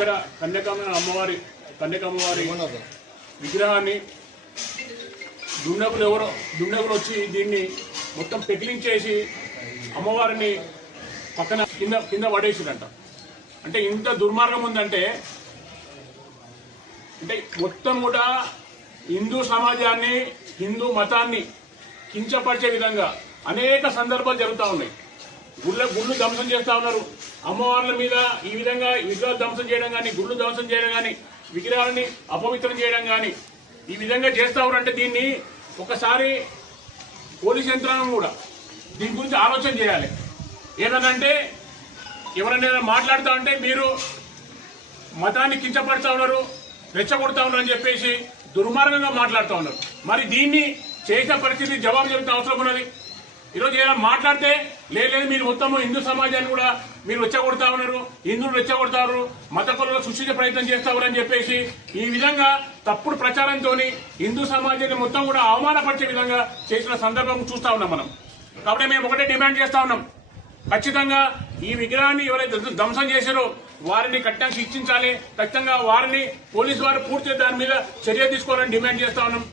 ఇక్కడ కన్యకాంబ అమ్మవారి విగ్రహాన్ని దుండగులు వచ్చి దీన్ని మొత్తం పెకిలించేసి అమ్మవారిని పక్కన కింద పడేసిరంట. అంటే ఇంత దుర్మార్గం ఉందంటే మొత్తం కూడా హిందూ సమాజాన్ని, హిందూ మతాన్ని కించపరిచే విధంగా అనేక సందర్భాలు జరుగుతూ ఉన్నాయి. గుళ్ళు ధ్వంసం చేస్తూ ఉన్నారు. అమ్మవార్ల మీద ఈ విధంగా విగ్రహాలు ధ్వంసం చేయడం కానీ, గుళ్ళు ధ్వంసం చేయడం కానీ, విగ్రహాలని అపవిత్రం చేయడం కానీ ఈ విధంగా చేస్తూ ఉన్నారంటే దీన్ని ఒకసారి పోలీస్ యంత్రాంగం కూడా దీని గురించి ఆలోచన చేయాలి. ఏదనంటే ఎవరైనా మాట్లాడుతూ ఉంటే మీరు మతాన్ని కించపడుతూ ఉన్నారు, రెచ్చగొడతా ఉన్నారు అని చెప్పేసి దుర్మార్గంగా మాట్లాడుతూ ఉన్నారు. మరి దీన్ని చేసిన పరిస్థితి జవాబు చెబుతూ అవసరం ఉన్నది. ఈరోజు ఏదైనా మాట్లాడితే లేదు మీరు మొత్తము హిందూ సమాజాన్ని కూడా మీరు రెచ్చగొడతా ఉన్నారు, హిందువులు రెచ్చగొడతారు, మత కులాలకు సృష్టించే ప్రయత్నం చేస్తారు అని చెప్పేసి ఈ విధంగా తప్పుడు ప్రచారంతో హిందూ సమాజాన్ని మొత్తం కూడా అవమానపరిచే విధంగా చేసిన సందర్భం చూస్తా ఉన్నాం మనం. కాబట్టి మేము ఒకటే డిమాండ్ చేస్తా ఉన్నాం, ఖచ్చితంగా ఈ విగ్రహాన్ని ఎవరైతే ధ్వంసం చేశారో వారిని కఠినంగా శిక్షించాలి. ఖచ్చితంగా వారిని పోలీసు వారు పూర్తి దాని మీద చర్య తీసుకోవాలని డిమాండ్ చేస్తా ఉన్నాం.